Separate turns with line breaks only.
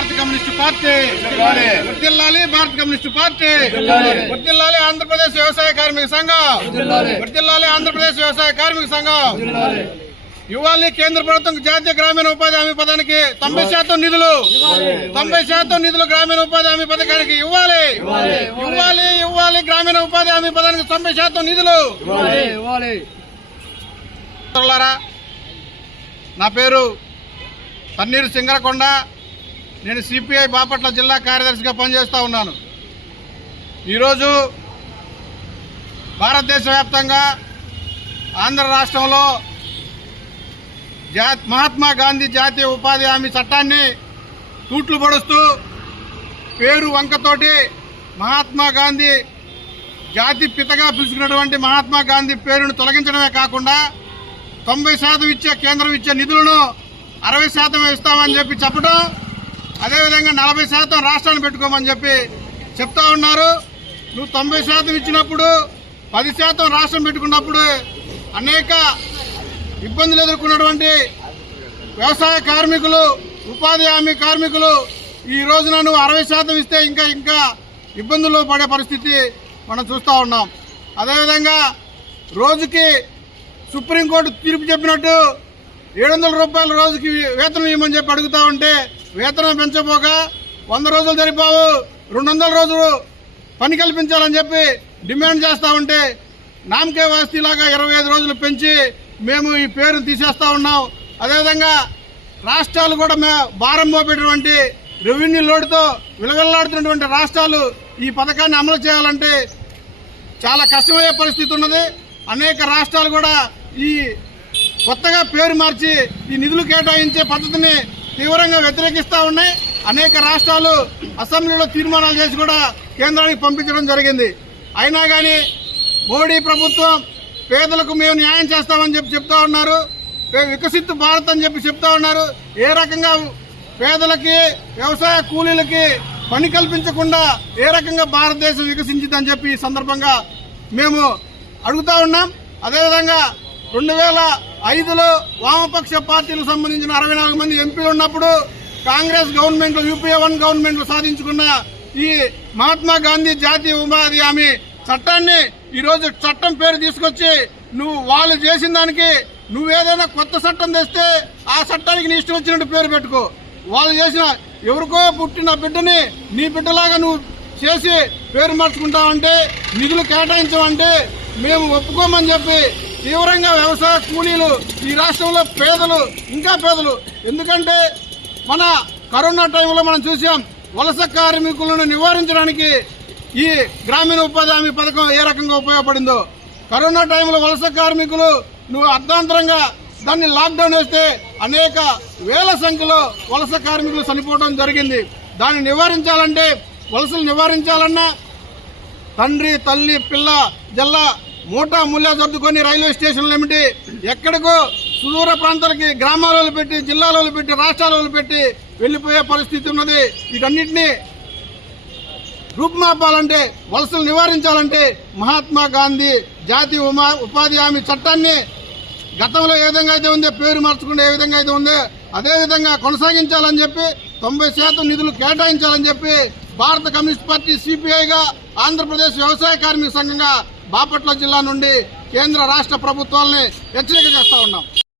భారత communist party వర్తిల్లాలి భారత కమ్యూనిస్ట్ పార్టీ వర్తిల్లాలి ఆంధ్రప్రదేశ్ వ్యవసాయ కార్మిక సంఘం వర్తిల్లాలి ఆంధ్రప్రదేశ్ వ్యవసాయ కార్మిక సంఘం ఇవ్వాలి కేంద్ర ప్రభుత్వం జాతీయ గ్రామీణ ఉపాధి హామీ పథకానికి తొంభై శాతం నిధులు తొంభై శాతం నిధులు గ్రామీణ ఉపాధి హామీ పథకానికి ఇవ్వాలి ఇవ్వాలి ఇవ్వాలి గ్రామీణ ఉపాధి హామీ పథకానికి తొంభై శాతం నిధులు నా పేరు తన్నీరు సింగరకొండ నేను సిపిఐ బాపట్ల జిల్లా కార్యదర్శిగా పనిచేస్తూ ఉన్నాను ఈరోజు భారతదేశ వ్యాప్తంగా ఆంధ్ర రాష్ట్రంలో జా మహాత్మా గాంధీ జాతీయ ఉపాధి హామీ చట్టాన్ని తూట్లు పొడుస్తూ పేరు వంకతోటి మహాత్మా గాంధీ జాతి పితగా పిలుచుకున్నటువంటి మహాత్మా గాంధీ పేరును తొలగించడమే కాకుండా తొంభై శాతం ఇచ్చే కేంద్రం ఇచ్చే నిధులను అరవై శాతం ఇస్తామని చెప్పి చెప్పడం అదేవిధంగా నలభై శాతం రాష్ట్రాన్ని పెట్టుకోమని చెప్పి చెప్తా ఉన్నారు నువ్వు తొంభై శాతం ఇచ్చినప్పుడు పది శాతం రాష్ట్రం పెట్టుకున్నప్పుడు అనేక ఇబ్బందులు ఎదుర్కొన్నటువంటి వ్యవసాయ కార్మికులు ఉపాధి హామీ కార్మికులు ఈ రోజున నువ్వు అరవై శాతం ఇస్తే ఇంకా ఇంకా ఇబ్బందుల్లో పడే పరిస్థితి మనం చూస్తూ ఉన్నాం అదేవిధంగా రోజుకి సుప్రీంకోర్టు తీర్పు చెప్పినట్టు ఏడు రూపాయల రోజుకి వేతనం ఇవ్వమని చెప్పి అడుగుతా ఉంటే వేతనం పెంచబోక వంద రోజులు జరిపావు రెండు వందల రోజులు పని కల్పించాలని చెప్పి డిమాండ్ చేస్తూ ఉంటే నామకే వాస్తిలాగా ఇరవై ఐదు రోజులు పెంచి మేము ఈ పేరును తీసేస్తూ ఉన్నాం అదేవిధంగా రాష్ట్రాలు కూడా మే భారం మోపేటటువంటి రెవెన్యూ లోడ్తో విలవిల్లాడుతున్నటువంటి రాష్ట్రాలు ఈ పథకాన్ని అమలు చేయాలంటే చాలా కష్టమయ్యే పరిస్థితి ఉన్నది అనేక రాష్ట్రాలు కూడా ఈ కొత్తగా పేరు మార్చి ఈ నిధులు కేటాయించే పద్ధతిని తీవ్రంగా వ్యతిరేకిస్తూ ఉన్నాయి అనేక రాష్ట్రాలు అసెంబ్లీలో తీర్మానాలు చేసి కూడా కేంద్రానికి పంపించడం జరిగింది అయినా కానీ మోడీ ప్రభుత్వం పేదలకు మేము న్యాయం చేస్తామని చెప్పి చెప్తా ఉన్నారు వికసిత్ భారత్ అని చెప్పి చెప్తా ఉన్నారు ఏ రకంగా పేదలకి వ్యవసాయ కూలీలకి పని కల్పించకుండా ఏ రకంగా భారతదేశం వికసించిందని చెప్పి సందర్భంగా మేము అడుగుతా ఉన్నాం అదేవిధంగా రెండు వేల ఐదులో వామపక్ష పార్టీలకు సంబంధించిన అరవై నాలుగు మంది ఎంపీలు ఉన్నప్పుడు Congress government UPA one government సాధించుకున్న ఈ మహాత్మా గాంధీ జాతీయ ఉపాధి హామీ చట్టాన్ని ఈరోజు చట్టం పేరు తీసుకొచ్చి నువ్వు వాళ్ళు చేసిన దానికి నువ్వేదైనా కొత్త చట్టం తెస్తే ఆ చట్టానికి నీ ఇష్టం వచ్చినట్టు పేరు పెట్టుకో వాళ్ళు చేసిన ఎవరికో పుట్టిన బిడ్డని నీ బిడ్డలాగా నువ్వు చేసి పేరు మార్చుకుంటావంటే నిధులు కేటాయించమంటే మేము ఒప్పుకోమని చెప్పి తీవ్రంగా వ్యవసాయ కూలీలు ఈ రాష్ట్రంలో పేదలు ఇంకా పేదలు ఎందుకంటే మన కరోనా టైంలో మనం చూసాం వలస కార్మికులను నివారించడానికి ఈ గ్రామీణ ఉపాధి హామీ పథకం ఏ రకంగా ఉపయోగపడిందో కరోనా టైంలో వలస కార్మికులు నువ్వు అర్ధాంతరంగా దాన్ని లాక్డౌన్ వేస్తే అనేక వేల సంఖ్యలో వలస కార్మికులు చనిపోవడం జరిగింది దాన్ని నివారించాలంటే వలసలు నివారించాలన్నా తండ్రి తల్లి పిల్ల జిల్లా మూటా ముల్లా సర్దుకొని రైల్వే స్టేషన్లు ఏమిటి ఎక్కడికో సుదూర ప్రాంతాలకి గ్రామాలలో పెట్టి జిల్లాలలో పెట్టి రాష్ట్రాలలో పెట్టి వెళ్ళిపోయే పరిస్థితి ఉన్నది వీటన్నిటినీ రూపుమాపాలంటే వలసలు నివారించాలంటే మహాత్మా గాంధీ జాతీయ ఉమా ఉపాధి హామీ చట్టాన్ని గతంలో ఏ విధంగా అయితే ఉందో పేరు మార్చుకుంటే ఏ విధంగా అయితే ఉందో అదేవిధంగా కొనసాగించాలని చెప్పి తొంభై శాతం నిధులు కేటాయించాలని చెప్పి భారత కమ్యూనిస్ట్ పార్టీ సిపిఐగా ఆంధ్రప్రదేశ్ వ్యవసాయ కార్మిక సంఘంగా బాపట్ల జిల్లా నుండి కేంద్ర రాష్ట్ర ప్రభుత్వాలని హెచ్చరిక చేస్తా ఉన్నాం